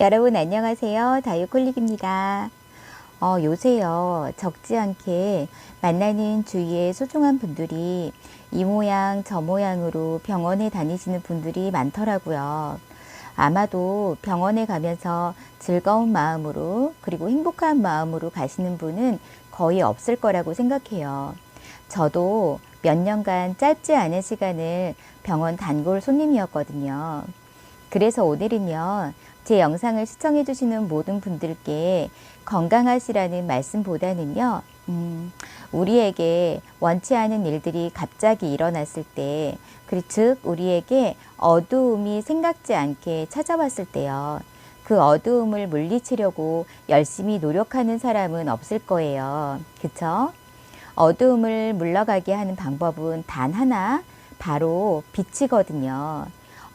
여러분 안녕하세요. 다육홀릭입니다. 어, 요새요, 적지 않게 만나는 주위의 소중한 분들이 이 모양 저 모양으로 병원에 다니시는 분들이 많더라고요. 아마도 병원에 가면서 즐거운 마음으로 그리고 행복한 마음으로 가시는 분은 거의 없을 거라고 생각해요. 저도 몇 년간 짧지 않은 시간을 병원 단골 손님이었거든요. 그래서 오늘은요, 제 영상을 시청해주시는 모든 분들께 건강하시라는 말씀보다는요, 음, 우리에게 원치 않은 일들이 갑자기 일어났을 때, 즉, 우리에게 어두움이 생각지 않게 찾아왔을 때요, 그 어두움을 물리치려고 열심히 노력하는 사람은 없을 거예요. 그쵸? 어두움을 물러가게 하는 방법은 단 하나, 바로 빛이거든요.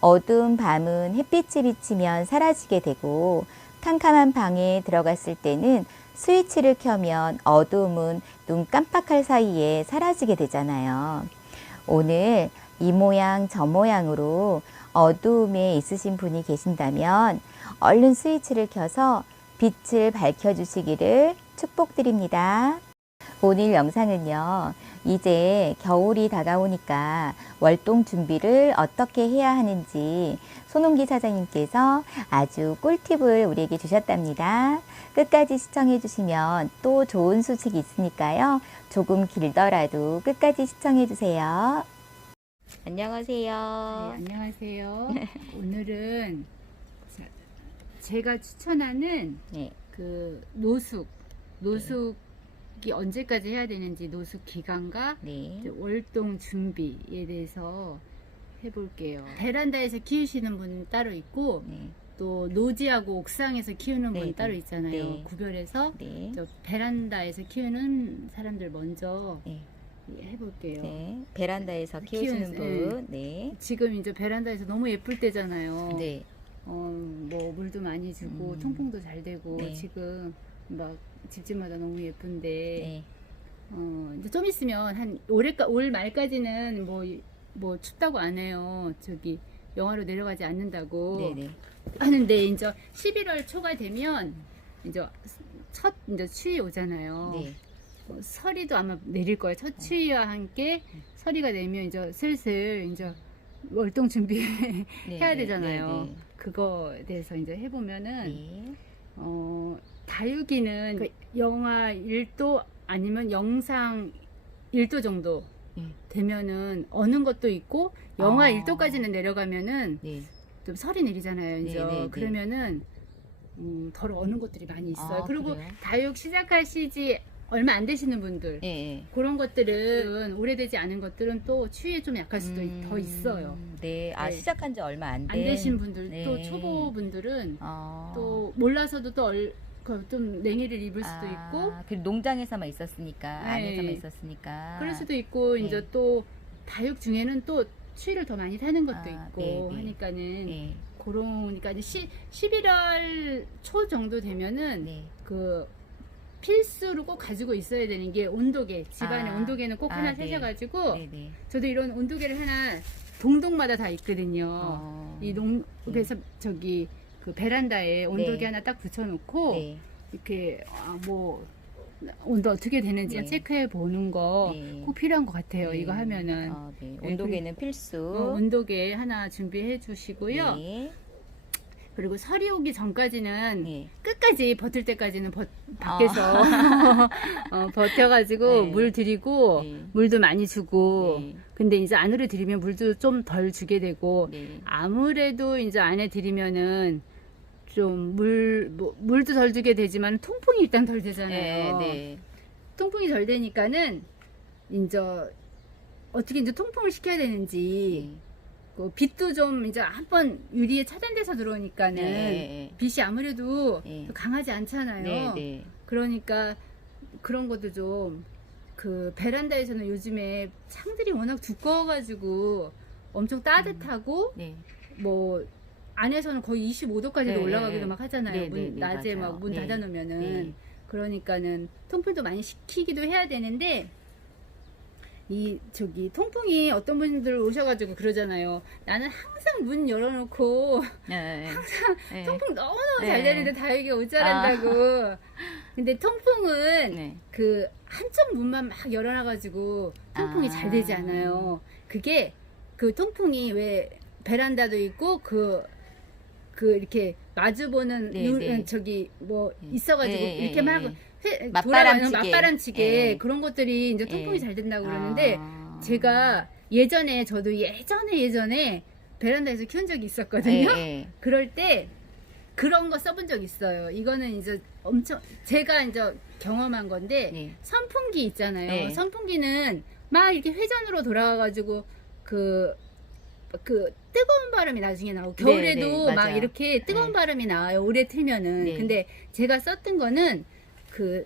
어두운 밤은 햇빛이 비치면 사라지게 되고 캄캄한 방에 들어갔을 때는 스위치를 켜면 어두움은 눈 깜빡할 사이에 사라지게 되잖아요. 오늘 이 모양 저 모양으로 어두움에 있으신 분이 계신다면 얼른 스위치를 켜서 빛을 밝혀주시기를 축복드립니다. 오늘 영상은요, 이제 겨울이 다가오니까 월동 준비를 어떻게 해야 하는지 손홍기 사장님께서 아주 꿀팁을 우리에게 주셨답니다. 끝까지 시청해 주시면 또 좋은 소식이 있으니까요. 조금 길더라도 끝까지 시청해 주세요. 안녕하세요. 네, 안녕하세요. 오늘은 자, 제가 추천하는 네. 그 노숙, 노숙이 언제까지 해야 되는지 노숙 기간과 네. 이제 월동 준비에 대해서 해볼게요. 베란다에서 키우시는 분 따로 있고 네. 또 노지하고 옥상에서 키우는 네, 분 네. 따로 있잖아요. 네. 구별해서 네. 저 베란다에서 키우는 사람들 먼저 네. 해볼게요. 네. 베란다에서 키우시는 키우는- 분. 네. 지금 이제 베란다에서 너무 예쁠 때잖아요. 네. 어, 뭐 물도 많이 주고 음. 통풍도 잘 되고 네. 지금 막 집집마다 너무 예쁜데 네. 어, 이제 좀 있으면 한 올해까 올 말까지는 뭐 뭐 춥다고 안 해요. 저기 영하로 내려가지 않는다고 네. 네. 하는데 이제 11월 초가 되면 이제 첫 이제 추위 오잖아요. 네. 어, 서리도 아마 내릴 거예요. 첫 추위와 함께 서리가 내면 이제 슬슬 이제 월동 준비 네. 해야 네. 되잖아요. 네. 그거에 대해서 이제 해보면은 네. 어, 다육이는 그 영하 1도 아니면 영상 1도 정도 네. 되면은 어는 것도 있고 영하 아. 1도까지는 내려가면은 네. 좀 설이 내리잖아요. 이제 네, 네, 네. 그러면은 음, 덜 어는 것들이 많이 있어요. 아, 그리고 그래요? 다육 시작하시지 얼마 안 되시는 분들 네. 그런 것들은 오래되지 않은 것들은 또 추위에 좀 약할 수도 있- 더 있어요. 네. 아, 네. 시작한 지 얼마 안, 안 된. 되신 분들 또 네. 초보 분들은 어. 또 몰라서도 또좀 냉이를 입을 수도 아, 있고 그리고 농장에서만 있었으니까 네. 안에서만 있었으니까. 그럴 수도 있고 네. 이제 또 다육 중에는 또 추위를 더 많이 타는 것도 아, 있고 네, 네. 하니까는 네. 그러니까 이제 시, 11월 초 정도 되면은 네. 그 필수로 꼭 가지고 있어야 되는 게 온도계 집안에 아, 온도계는 꼭 아, 하나 네. 세셔가지고 네, 네. 저도 이런 온도계를 하나 동동마다 다 있거든요. 어. 이 농, 그래서 저기 그 베란다에 온도계 네. 하나 딱 붙여놓고 네. 이렇게 아, 뭐 온도 어떻게 되는지 네. 체크해 보는 거 네. 꼭 필요한 것 같아요. 네. 이거 하면은 어, 네. 네, 온도계는 필수. 어, 온도계 하나 준비해 주시고요. 네. 그리고 설이 오기 전까지는 네. 끝까지 버틸 때까지는 버, 밖에서 어, 버텨가지고 아. 네. 물 드리고 네. 물도 많이 주고 네. 근데 이제 안으로 들이면 물도 좀 덜 주게 되고 네. 아무래도 이제 안에 들이면은 좀 물, 뭐, 물도 덜 주게 되지만 통풍이 일단 덜 네. 되잖아요. 네. 통풍이 덜 되니까는 이제 어떻게 이제 통풍을 시켜야 되는지 네. 그 빛도 좀 이제 한번 유리에 차단돼서 들어오니까는 네. 빛이 아무래도 네. 강하지 않잖아요. 네. 네. 그러니까 그런 것도 좀 그 베란다에서는 요즘에 창들이 워낙 두꺼워가지고 엄청 따뜻하고 네. 뭐 안에서는 거의 25도까지도 네, 올라가기도 네. 막 하잖아요. 네, 문, 네, 네, 낮에. 막문 네. 닫아놓으면은 네. 그러니까는 통풍도 많이 시키기도 해야 되는데 이 저기 통풍이 어떤 분들 오셔가지고 그러잖아요. 나는 항상 문 열어놓고 네. 네. 통풍 너무 너무 잘 네. 되는데 다육이 못 자란다고. 근데 통풍은 네. 그 한쪽 문만 막 열어놔가지고 통풍이 아. 잘 되지 않아요. 그게 그 통풍이 왜 베란다도 있고 그, 그 이렇게 마주 보는 네, 요- 네. 저기 뭐 네. 있어가지고 네, 이렇게 네, 막 네. 회- 맞바람치게. 돌아가는 맞바람치게 네. 그런 것들이 이제 통풍이 네. 잘 된다고 그러는데 아. 제가 예전에 저도 예전에 예전에 베란다에서 키운 적이 있었거든요. 예, 예. 그럴 때 그런 거 써본 적 있어요. 이거는 이제 엄청 제가 이제 경험한 건데 네. 선풍기 있잖아요. 네. 선풍기는 막 이렇게 회전으로 돌아가가지고 그, 그 뜨거운 바람이 나중에 나오고 네, 겨울에도 네, 막 맞아요. 이렇게 뜨거운 네. 바람이 나와요. 오래 틀면은. 네. 근데 제가 썼던 거는 그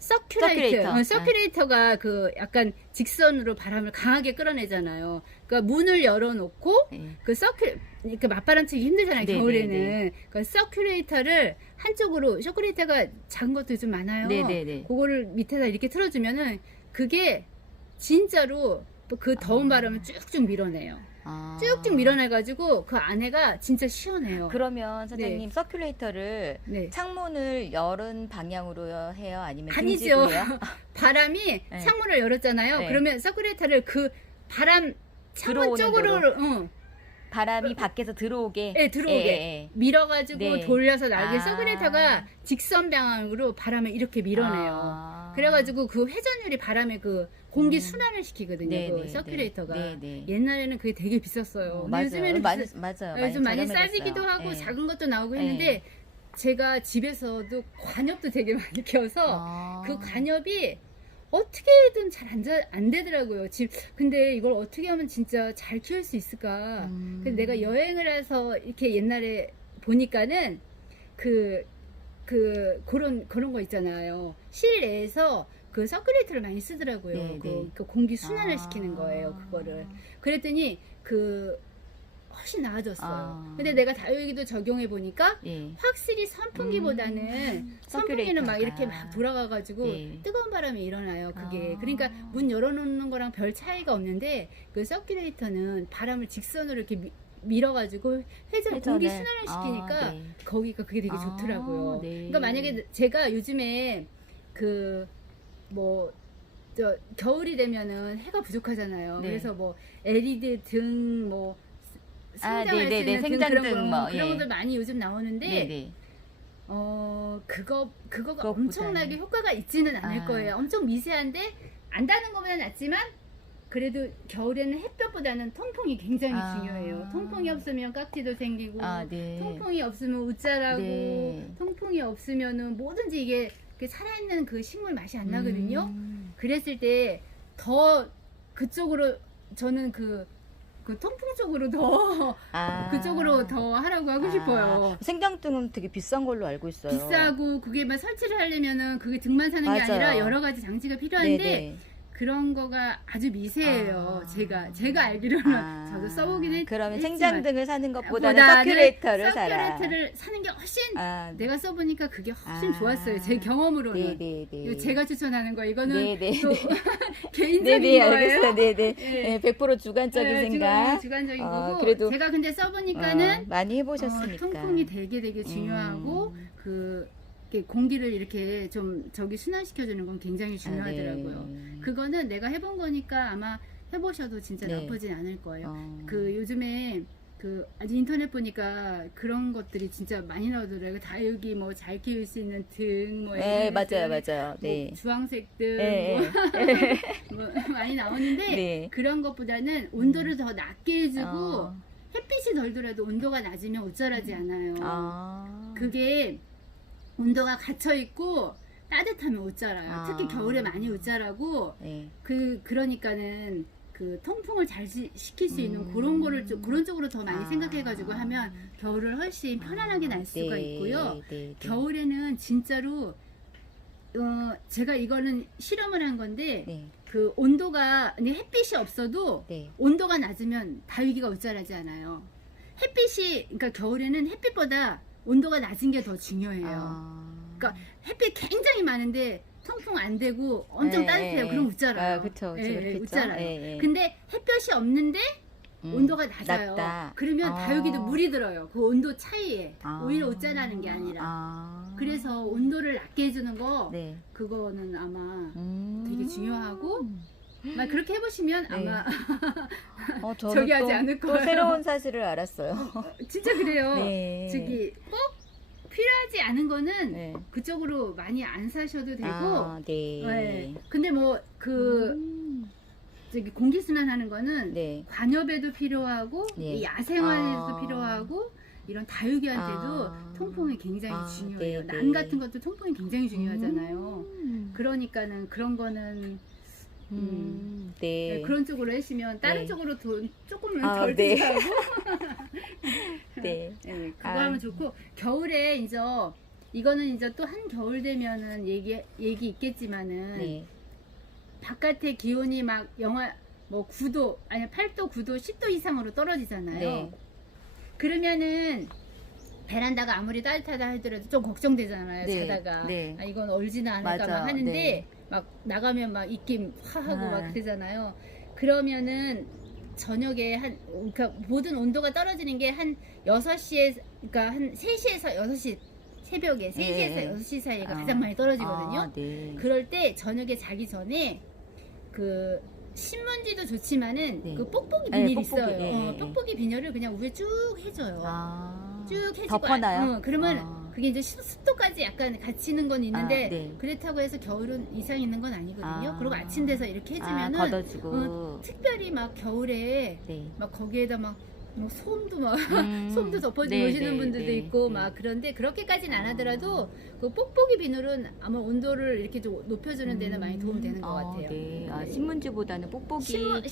서큘레이터, 서큘레이터. 어, 서큘레이터가 그 약간 직선으로 바람을 강하게 끌어내잖아요. 그러니까 문을 열어놓고 네. 그 서큘 그 맞바람 치기 힘들잖아요 네, 겨울에는 네, 그 서큘레이터를 한쪽으로 서큘레이터가 작은 것도 좀 많아요 네, 네, 네. 그거를 밑에다 이렇게 틀어주면은 그게 진짜로 그 더운 아. 바람을 쭉쭉 밀어내요 아. 쭉쭉 밀어내가지고 그 안에가 진짜 시원해요 그러면 선생님 서큘레이터를 네. 창문을 열은 방향으로 해요? 아니면 아니죠. 등지고? 바람이 네. 창문을 열었잖아요 네. 그러면 서큘레이터를 그 바람 창문 들어오는 쪽으로 응, 바람이 밖에서 들어오게. 예, 들어오게. 예, 예. 밀어가지고 네. 돌려서 날개 아. 서큘레이터가 직선 방향으로 바람을 이렇게 밀어내요. 아. 그래가지고 그 회전율이 바람의 그 공기 음. 순환을 시키거든요. 네, 그 네, 서큘레이터가. 네, 네. 옛날에는 그게 되게 비쌌어요. 어, 근데 맞아요. 요즘에는 많이, 비싸- 맞아요. 요즘 많이 저렴해졌어요. 싸지기도 하고 예. 작은 것도 나오고 예. 했는데 제가 집에서도 관엽도 되게 많이 키워서 아. 그 관엽이 어떻게든 잘 안 안 되더라고요. 집 근데 이걸 어떻게 하면 진짜 잘 키울 수 있을까? 음. 근데 내가 여행을 해서 이렇게 옛날에 보니까는 그, 그, 그런, 그런 거 있잖아요. 실내에서 그 서큘레이터를 많이 쓰더라고요. 네, 그, 네. 그 공기 순환을 아. 시키는 거예요, 그거를. 그랬더니 그, 훨씬 나아졌어요. 아. 근데 내가 다육이도 적용해 보니까 예. 확실히 선풍기보다는 음, 선풍기는 막. 이렇게 막 돌아가가지고 예. 뜨거운 바람이 일어나요. 그게 아. 그러니까 문 열어놓는 거랑 별 차이가 없는데 그 서큘레이터는 바람을 직선으로 이렇게 미, 밀어가지고 회전 공기 회전을. 순환을 시키니까 아, 네. 거기가 그게 되게 아, 좋더라고요. 네. 그러니까 만약에 제가 요즘에 그뭐저 겨울이 되면은 해가 부족하잖아요. 네. 그래서 뭐 LED 등뭐 아, 생장할 네, 수 네, 있는 네, 등 생장등 그런 거 뭐, 그런 예. 것들 많이 요즘 나오는데 네, 네. 어 그거 그거가 그것보다는. 엄청나게 효과가 있지는 않을 아. 거예요. 엄청 미세한데 안 다는 것보다 낫지만 그래도 겨울에는 햇볕보다는 통풍이 굉장히 아. 중요해요. 통풍이 없으면 깍지도 생기고 아, 네. 통풍이 없으면 웃자라고 네. 통풍이 없으면은 뭐든지 이게 그 살아있는 그 식물 맛이 안 나거든요. 음. 그랬을 때 더 그쪽으로 저는 그, 그 통풍 쪽으로 더 아. 그쪽으로 더 하라고 하고 아, 싶어요. 생장등은 되게 비싼 걸로 알고 있어요. 비싸고 그게 막 설치를 하려면은 그게 등만 사는 게 맞아요. 아니라 여러 가지 장치가 필요한데 네네. 그런 거가 아주 미세해요. 아. 제가 제가 알기로는 아. 저도 써보긴 했, 그러면 했지만 생장등을 사는 것보다는 보다는 서큘레이터를 사라. 서큘레이터를 사는 게 훨씬 아, 내가 써보니까 그게 훨씬 아. 좋았어요. 제 경험으로는. 네네네. 이거 제가 추천하는 거 이거는 네네. 또 개인적인 네네 거예요. 알겠어요. 네네. 예. 네, 100% 주관적인 네, 생각. 주관, 주관 적인 어, 거고 그래도- 제가 근데 써보니까는 어, 많이 해보셨으니까. 어, 통풍이 되게 되게 중요하고 음. 그 공기를 이렇게 좀 저기 순환시켜주는 건 굉장히 중요하더라고요. 아, 네. 그거는 내가 해본 거니까 아마 해보셔도 진짜 네. 나쁘진 않을 거예요. 어. 그 요즘에 그 아주 인터넷 보니까 그런 것들이 진짜 많이 나오더라고요. 다육이 뭐 잘 키울 수 있는 등, 뭐 네 맞아요 등, 맞아요. 뭐 네. 주황색 등 네, 뭐, 뭐 많이 나오는데 네. 그런 것보다는 온도를 더 낮게 해주고 어. 햇빛이 덜더라도 온도가 낮으면 옷자라지 않아요. 아. 그게 온도가 갇혀 있고 따뜻하면 옷자라요. 아. 특히 겨울에 많이 옷자라고 네. 그 그러니까는 그 통풍을 잘 시, 시킬 수 있는 음. 그런 거를 좀 그런 쪽으로 더 많이 아. 생각해가지고 하면 겨울을 훨씬 편안하게 날 수가 네, 있고요. 네, 네. 겨울에는 진짜로 어 제가 이거는 실험을 한 건데 네. 그 온도가 햇빛이 없어도 네. 온도가 낮으면 다육이가 옷자라지 않아요. 햇빛이 그러니까 겨울에는 햇빛보다 온도가 낮은 게 더 중요해요. 아. 그러니까 햇빛 굉장히 많은데 통풍 안 되고 엄청 예, 따뜻해요. 예, 그럼 예. 웃잖아요. 아, 그쵸, 그쵸, 예, 예, 그렇겠죠. 웃잖아요. 예, 예. 근데 햇볕이 없는데 음, 온도가 낮아요. 낮다. 그러면 아. 다육이도 물이 들어요. 그 온도 차이에 아. 오히려 옷자라는 게 아니라. 아. 그래서 온도를 낮게 해주는 거 네. 그거는 아마 음. 되게 중요하고 막 그렇게 해보시면 네. 아마 어, 저는 저기 하지 또, 않을 또 거예요. 새로운 사실을 알았어요. 진짜 그래요. 네. 저기 꼭 필요하지 않은 거는 네. 그쪽으로 많이 안 사셔도 되고. 아, 네. 네. 근데 뭐 그 음. 저기 공기 순환하는 거는 네. 관엽에도 필요하고 네. 이 야생화에도 아. 필요하고 이런 다육이한테도 아. 통풍이 굉장히 아, 중요해요. 네, 난 네. 같은 것도 통풍이 굉장히 중요하잖아요. 음. 그러니까는 그런 거는 음. 네, 네. 그런 쪽으로 하시면 다른 네. 쪽으로 돈 조금은 아, 덜 네. 들어가고 네. 네, 그거 아. 하면 좋고 겨울에 이제 이거는 이제 또 한 겨울 되면은 얘기 얘기 있겠지만은 네. 바깥에 기온이 막 영하 뭐 9도 아니 8도 9도 10도 이상으로 떨어지잖아요. 네. 그러면은 베란다가 아무리 따뜻하다 하더라도 좀 걱정되잖아요. 네, 자다가 네. 아, 이건 얼지는 않을까 막 하는데 네. 막 나가면 막 입김 화하고 아. 막 그러잖아요. 그러면은 저녁에 한 그러니까 모든 온도가 떨어지는 게 한 6시에 그러니까 한 3시에서 6시 새벽에 3시에서 네. 6시 사이가 아. 가장 많이 떨어지거든요. 아, 네. 그럴 때 저녁에 자기 전에 그 신문지도 좋지만은 네. 그 뽁뽁이 네, 비닐 뽁뽁이, 있어요. 네, 어, 네. 뽁뽁이 비닐을 그냥 위에 쭉 해줘요. 아. 쭉 해주고 덮어놔요? 어, 그러면 아. 그게 이제 습- 습도까지 약간 갇히는 건 있는데 아, 네. 그렇다고 해서 겨울은 이상 있는 건 아니거든요. 아. 그리고 아침 돼서 이렇게 해주면은 아, 걷어주고. 어, 특별히 막 겨울에 네. 막 거기에다 막 뭐 솜도 막 음. 솜도 덮어주고 네, 네, 분들도 네, 있고 네. 막 그런데 그렇게까지는 안 아. 하더라도 그 뽁뽁이 비늘은 아마 온도를 이렇게 좀 높여주는 데는 많이 도움 되는 것 아, 같아요. 네. 아, 네. 신문지보다는 뽁뽁이. 신문,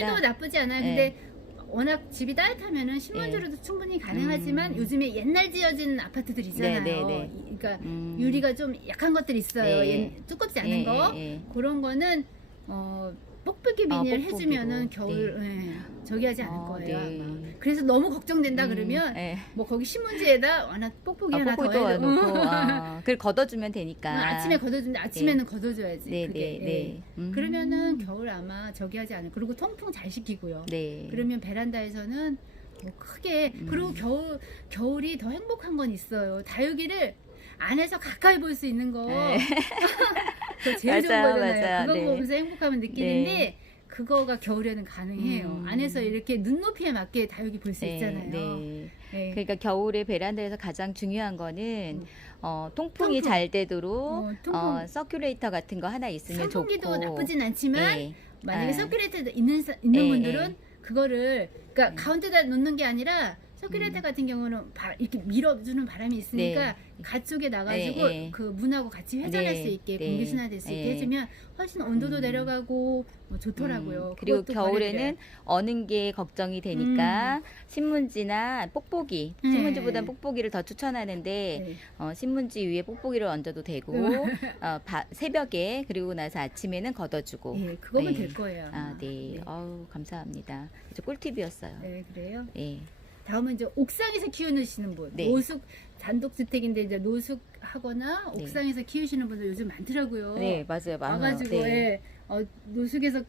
나- 나쁘지 않아요. 네. 근데 워낙 집이 따뜻하면은 신문지로도 충분히 가능하지만 음. 요즘에 옛날 지어진 아파트들 있잖아요. 네, 네, 네. 이- 그러니까 음. 유리가 좀 약한 것들 있어요. 네. 옛- 두껍지 않은 예, 거. 예, 예. 그런 거는 어 아, 비닐 뽁뽁이로. 해주면은 겨울 예, 저기 하지 않을 아, 거예요. 네. 아마. 그래서 너무 걱정된다 음, 그러면 예. 뭐 거기 신문지에다 하나 뽁뽁이 아, 하나 더 해야. 놓고, 아, 그걸 걷어주면 되니까. 아침에 걷어주는데 아침에는 걷어줘야지. 네, 그게. 네, 예. 네. 음. 그러면은 겨울 아마 저기 하지 않을. 그리고 통풍 잘 시키고요. 네. 그러면 베란다에서는 뭐 크게 음. 그리고 겨울 겨울이 더 행복한 건 있어요. 다육이를 안에서 가까이 볼 수 있는 거. 네. 그거 제일 좋은 맞아요, 거잖아요. 맞아요. 그거 네. 보면서 행복함을 느끼는데 네. 그거가 겨울에는 가능해요. 음. 안에서 이렇게 눈높이에 맞게 다육이 볼 수 네, 있잖아요. 네. 네. 그러니까 겨울에 베란다에서 가장 중요한 거는 음. 어, 통풍이 통풍. 잘 되도록 어, 통풍. 어, 서큘레이터 같은 거 하나 있으면 선풍기도 좋고. 나쁘진 않지만 네. 만약에 아. 서큘레이터 있는 사- 있는 네, 분들은 그거를 그러니까 네. 가운데다 놓는 게 아니라 서큘레이터 음. 같은 경우는 바, 이렇게 밀어주는 바람이 있으니까 가쪽에 나가지고 네, 네. 그 문하고 같이 회전할 네, 수 있게 네, 공기 순환될 수 있게 네. 해주면 훨씬 온도도 음. 내려가고 뭐 좋더라고요. 음, 그리고 겨울에는. 어는 게 걱정이 되니까 신문지나 뽁뽁이, 네. 신문지보다 뽁뽁이를 더 추천하는데 네. 어, 신문지 위에 뽁뽁이를 얹어도 되고 어, 바- 새벽에 그리고 나서 아침에는 걷어주고. 예, 그거면 네. 될 거예요. 아마. 아, 네. 어우, 감사합니다. 꿀팁이었어요. 네, 그래요. 네. 다음은 이제 옥상에서 키우시는 분, 네. 노숙 단독 주택인데 이제 노숙하거나 네. 옥상에서 키우시는 분들 요즘 많더라고요. 네, 맞아요. 많아요. 와가지고 네. 예, 어, 노숙에서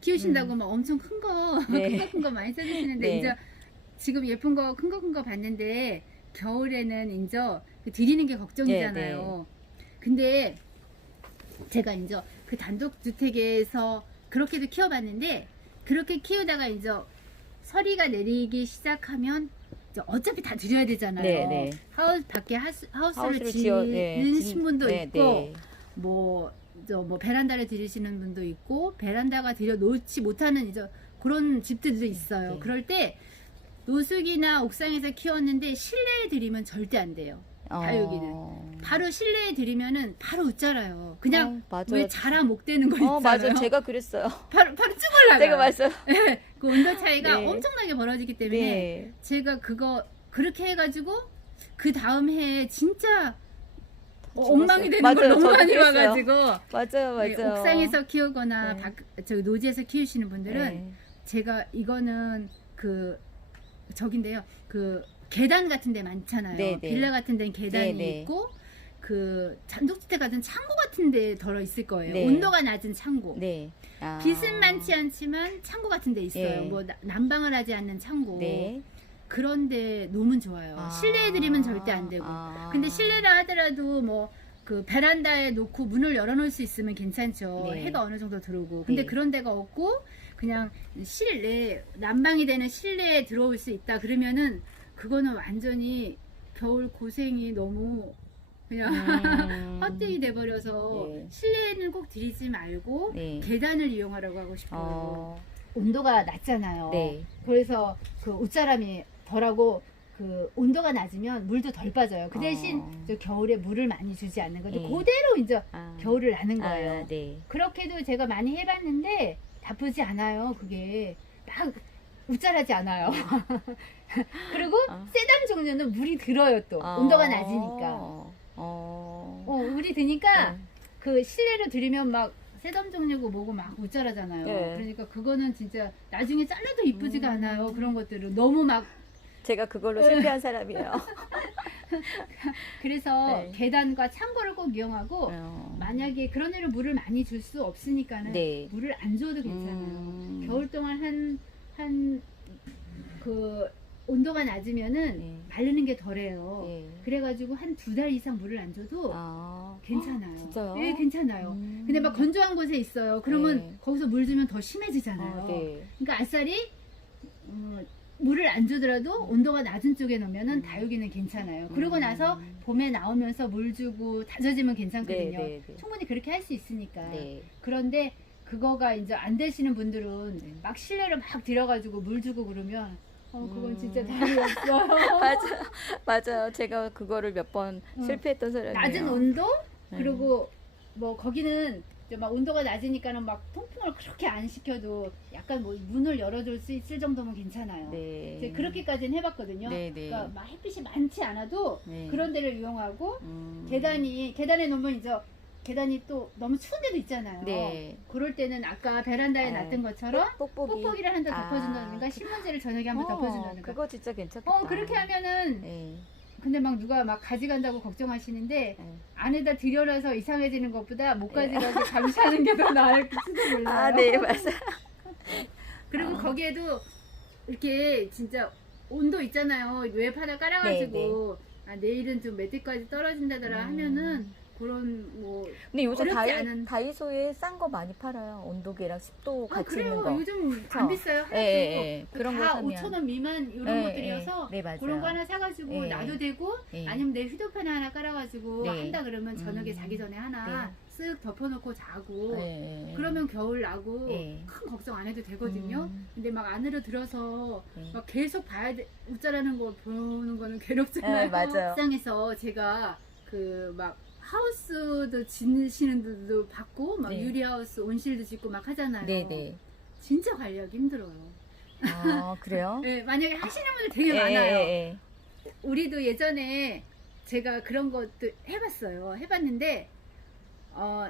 키우신다고 막 엄청 큰 거, 네. 큰 거 큰 거 많이 써주시는데 네. 이제 지금 예쁜 거 큰 거 큰 거 봤는데 겨울에는 이제 그 드리는 게 걱정이잖아요. 네, 근데 제가 이제 그 단독 주택에서 그렇게도 키워봤는데 그렇게 키우다가 이제 서리가 내리기 시작하면 이제 어차피 다 드려야 되잖아요. 네, 네. 하우스 밖에 하우스, 하우스를 하우스를 지는 네, 진- 신분도 네, 있고 네. 뭐, 저, 뭐, 베란다를 들이시는 분도 있고, 베란다가 들여 놓지 못하는 이제 그런 집들도 있어요. 네. 그럴 때, 노숙이나 옥상에서 키웠는데 실내에 들이면 절대 안 돼요. 다육이는. 어. 바로 실내에 들이면은 바로 웃잖아요. 그냥 어, 맞아요. 왜 자라 목 되는 거 있잖아요. 어, 맞아요. 제가 그랬어요. 바로, 바로 쭉 올라가요. 제가 맞아요. 그 온도 차이가 네. 엄청나게 벌어지기 때문에 네. 제가 그거 그렇게 해가지고 그 다음 해에 진짜 어. 엉망이 되는 맞아요. 걸 너무 많이 그랬어요. 봐가지고 맞아요, 네, 맞아요. 옥상에서 키우거나 네. 밖, 저기 노지에서 키우시는 분들은 네. 제가 이거는 그 저긴데요 그 계단 같은 데 많잖아요 네, 네. 빌라 같은 데는 계단이 네, 네. 있고 그 단독주택 같은 창고 같은 데 들어 있을 거예요. 네. 온도가 낮은 창고. 네. 아. 빛은 많지 않지만 창고 같은 데 있어요. 예. 뭐 나- 난방을 하지 않는 창고. 네. 그런데 놓으면 좋아요. 아. 실내에 들이면 절대 안 되고. 아. 근데 실내라 하더라도 뭐 그 베란다에 놓고 문을 열어놓을 수 있으면 괜찮죠. 네. 해가 어느 정도 들어오고. 근데 네. 그런 데가 없고 그냥 실내 난방이 되는 실내에 들어올 수 있다. 그러면은 그거는 완전히 겨울 고생이 너무 그냥 음. 헛되이 돼버려서 네. 실내에는 꼭 들이지 말고 네. 계단을 이용하라고 하고 싶어요. 어. 온도가 낮잖아요. 네. 그래서 그 옷자람이 덜하고 그 온도가 낮으면 물도 덜 빠져요. 그 대신 어. 저 겨울에 물을 많이 주지 않는 거죠. 예. 그대로 이제 아. 겨울을 나는 거예요. 아, 네. 그렇게도 제가 많이 해봤는데 나쁘지 않아요. 그게 막 우짤하지 않아요. 그리고 어. 세단 종류는 물이 들어요 또 어. 온도가 낮으니까. 어. 어 물이 드니까 네. 그 실내로 들이면 막 세덤 종류고 뭐고 막 우짤하잖아요. 네. 그러니까 그거는 진짜 나중에 잘라도 이쁘지가 음. 않아요. 그런 것들은 너무 막 제가 그걸로 실패한 사람이에요. 그래서 네. 계단과 창고를 꼭 이용하고 어. 만약에 그런 데로 물을 많이 줄 수 없으니까는 네. 물을 안 줘도 괜찮아요. 음. 겨울 동안 한 한 그 온도가 낮으면은 네. 마르는 게 덜해요. 네. 그래가지고 한 두 달 이상 물을 안 줘도 아. 괜찮아요. 진짜요? 네, 괜찮아요. 음. 근데 막 건조한 곳에 있어요. 그러면 네. 거기서 물 주면 더 심해지잖아요. 아, 네. 그러니까 아싸리 어, 물을 안 주더라도 온도가 낮은 쪽에 놓으면은 음. 다육이는 괜찮아요. 그러고 음. 나서 봄에 나오면서 물 주고 다져지면 네, 괜찮거든요. 네, 네. 충분히 그렇게 할 수 있으니까. 네. 그런데 그거가 이제 안 되시는 분들은 네. 막 실내로 막 들여가지고 물 주고 그러면 어 그건 음. 진짜 답이 없어요. 맞아, 맞아요. 제가 그거를 몇 번 응. 실패했던 사람이에요. 낮은 온도 네. 그리고 뭐 거기는 이제 막 온도가 낮으니까는 막 통풍을 그렇게 안 시켜도 약간 뭐 문을 열어줄 수 있을 정도면 괜찮아요. 네. 이제 그렇게까지는 해봤거든요. 네, 네. 그러니까 막 햇빛이 많지 않아도 네. 그런 데를 이용하고 음. 계단이 계단에 놓으면 이제 계단이 또 너무 추운 데도 있잖아요. 네. 그럴 때는 아까 베란다에 아, 놨던 것처럼 뽁뽁이. 뽁뽁이를 한 번 아. 덮어준다든가 신문지를 저녁에 한번 어, 덮어준다든가. 그거 진짜 괜찮겠다. 어 그렇게 하면은 네. 근데 막 누가 막 가져간다고 걱정하시는데 네. 안에다 들여놔서 이상해지는 것보다 못 가져가서 감시하는 게 더 나을지도 몰라요. 아, 네, 맞아요. 그리고 아. 거기에도 이렇게 진짜 온도 있잖아요. 웹 하나 깔아가지고 아, 내일은 좀몇 도까지 떨어진다더라 음. 하면은 그런 뭐 근데 요즘 어렵지 다이, 않은- 다이소에 싼 거 많이 팔아요. 온도계랑 습도 아, 같이 그래요. 있는 거. 요즘 그쵸? 안 비싸요. 예, 예, 예. 그런 거 다 사면. 5천 원 미만 이런 예, 것들이어서 예. 네, 맞아요. 그런 거 하나 사가지고 예. 놔도 되고 예. 아니면 내 휴대폰에 하나 깔아가지고 네. 한다 그러면 저녁에 음. 자기 전에 하나 쓱 덮어놓고 자고 예, 예. 그러면 겨울 나고 예. 큰 걱정 안 해도 되거든요. 음. 근데 막 안으로 들어서 예. 막 계속 봐야 돼 웃자라는 거 보는 거는 괴롭잖아요. 예, 맞아요. 시장에서 제가 그 막 하우스도 짓시는 분들도 봤고 막 네. 유리하우스 온실도 짓고 막 하잖아요. 네, 네. 진짜 관리하기 힘들어요. 아, 그래요? 네, 만약에 하시는 분들 되게 예, 많아요. 예, 우리도 예전에 제가 그런 것도 해봤어요. 해봤는데 어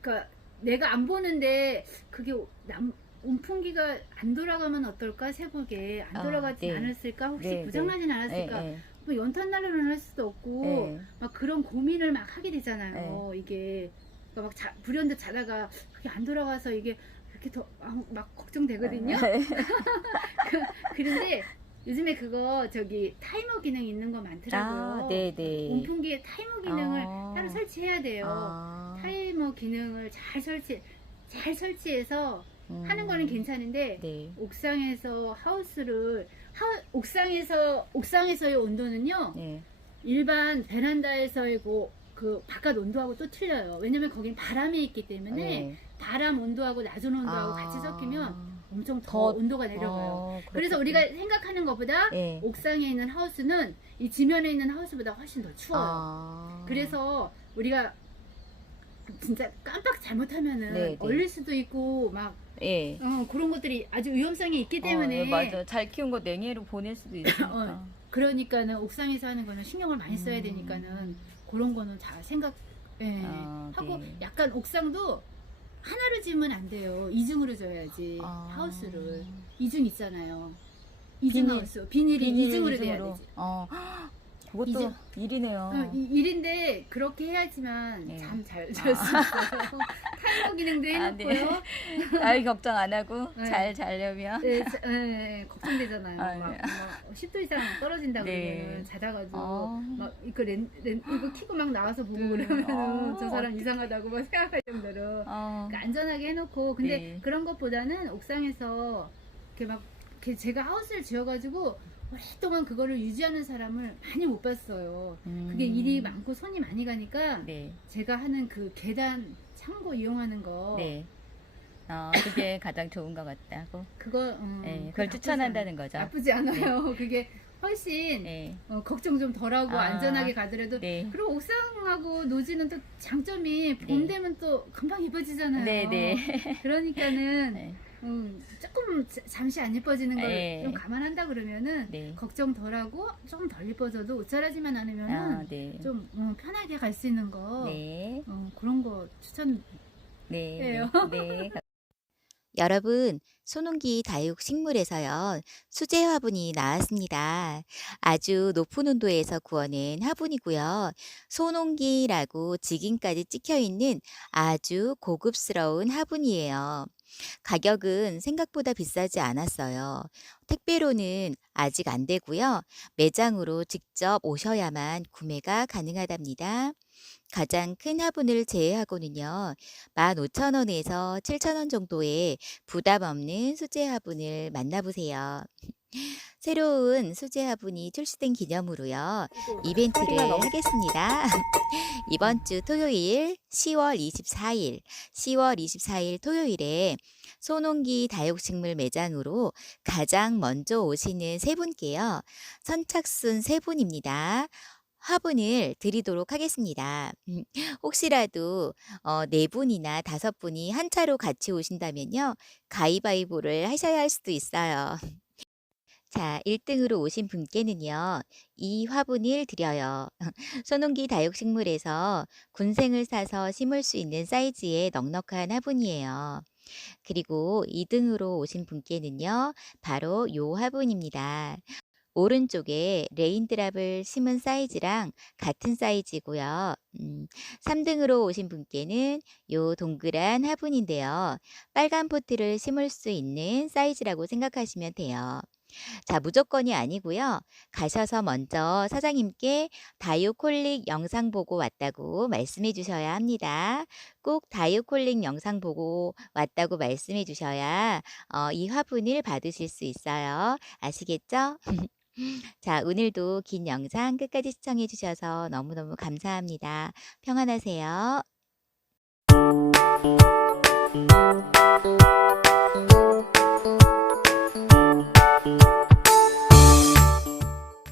그러니까 내가 안 보는데 그게 남 온풍기가 안 돌아가면 어떨까 새벽에 안 아, 돌아가지 네. 않았을까 혹시 네, 고장나진 예. 않았을까 예, 예. 뭐 연탄 난로는 할 수도 없고 예. 막 그런 고민을 막 하게 되잖아요. 네. 이게 그러니까 막 자, 불현듯 자다가 그게 안 돌아가서 이게 이렇게 더막 걱정되거든요. 예. 그런데 요즘에 그거 저기 타이머 기능 있는 거 많더라고요. 아, 네, 네. 온풍기에 타이머 기능을 아. 따로 설치해야 돼요. 아. 타이머 기능을 잘 설치 잘 설치해서 음. 하는 거는 괜찮은데 네. 옥상에서 하우스를 하, 옥상에서 옥상에서의 온도는요 네. 일반 베란다에서의 그, 그 바깥 온도하고 또 틀려요. 왜냐면 거긴 바람이 있기 때문에 네. 바람 온도하고 낮은 온도하고 아. 같이 섞이면 엄청 더, 더- 온도가 내려가요. 어, 그래서. 우리가 생각하는 것보다 예. 옥상에 있는 하우스는 이 지면에 있는 하우스보다 훨씬 더 추워요. 아. 그래서 우리가 진짜 깜빡 잘못하면은 네, 네. 얼릴 수도 있고 막 예. 어, 그런 것들이 아주 위험성이 있기 때문에 어, 예, 맞아. 잘 키운 거 냉해로 보낼 수도 있으니까. 어. 그러니까는 옥상에서 하는 거는 신경을 많이 써야 음. 되니까는 그런 거는 다 생각 예, 아, 하고 네. 약간 옥상도 하나로 지으면 안 돼요. 이중으로 져야지 아. 하우스를 이중 있잖아요. 이중 비닐. 하우스 비닐이 비닐 이중으로 돼야 이중으로. 되지. 어. 그것도 이제- 일이네요. 어, 이- 일인데 그렇게 해야지만 네. 잠잘 잘 수 있어요. 타이머 기능도 아, 네. 해놓고요. 아이 걱정 안 하고 네. 잘 자려면. 네, 자- 네, 네, 걱정되잖아요. 아, 막, 네. 막 10도 이상 떨어진다 네. 그러면 잦아가지고 어. 막 이거 렌, 렌 이거 키고 막 나와서 보고 음, 그러면 어. 저 사람 이상하다고 막 생각할 정도로 어. 그러니까 안전하게 해놓고 근데 네. 그런 것보다는 옥상에서 이렇게 막 이렇게 제가 하우스를 지어가지고 오랫동안 그거를 유지하는 사람을 많이 못 봤어요. 그게 음. 일이 많고 손이 많이 가니까 네. 제가 하는 그 계단 창고 이용하는 거 네. 어, 그게 가장 좋은 것 같다고. 그거 음, 네, 그걸 나쁘지 추천한다는 않- 거죠. 나쁘지 않아요. 그게 훨씬 네. 어, 걱정 좀 덜하고 아, 안전하게 가더라도 네. 그리고 옥상하고 노지는 또 장점이 봄 네. 되면 또 금방 예뻐지잖아요. 네, 네. 그러니까는 네. 음, 조금 자- 잠시 안 예뻐지는 걸 네. 좀 감안한다 그러면은 네. 걱정 덜하고 조금 덜 예뻐져도 옷자라지만 않으면은 아, 네. 좀 음, 편하게 갈 수 있는 거 네. 어, 그런 거 추천 네. 예요. 네. 네. 여러분, 소농기 다육 식물에서요, 수제 화분이 나왔습니다. 아주 높은 온도에서 구워낸 화분이고요. 소농기라고 직인까지 찍혀 있는 아주 고급스러운 화분이에요. 가격은 생각보다 비싸지 않았어요. 택배로는 아직 안 되고요. 매장으로 직접 오셔야만 구매가 가능하답니다. 가장 큰 화분을 제외하고는요. 15,000원에서 7,000원 정도의 부담 없는 수제 화분을 만나보세요. 새로운 수제 화분이 출시된 기념으로요. 이벤트를 하겠습니다. 이번 주 토요일 10월 24일, 10월 24일 토요일에 소농기 다육식물 매장으로 가장 먼저 오시는 세 분께요. 선착순 세 분입니다. 화분을 드리도록 하겠습니다. 음, 혹시라도 어, 네 분이나 다섯 분이 한 차로 같이 오신다면요. 가위바위보를 하셔야 할 수도 있어요. 자, 1등으로 오신 분께는요. 이 화분을 드려요. 소농기 다육식물에서 군생을 사서 심을 수 있는 사이즈의 넉넉한 화분이에요. 그리고 2등으로 오신 분께는요. 바로 요 화분입니다. 오른쪽에 레인드랍을 심은 사이즈랑 같은 사이즈고요. 음, 3등으로 오신 분께는 요 동그란 화분인데요. 빨간 포트를 심을 수 있는 사이즈라고 생각하시면 돼요. 자, 무조건이 아니고요. 가셔서 먼저 사장님께 다이오콜릭 영상 보고 왔다고 말씀해 주셔야 합니다. 꼭 다이오콜릭 영상 보고 왔다고 말씀해 주셔야 어, 이 화분을 받으실 수 있어요. 아시겠죠? 자, 오늘도 긴 영상 끝까지 시청해 주셔서 너무너무 감사합니다. 평안하세요.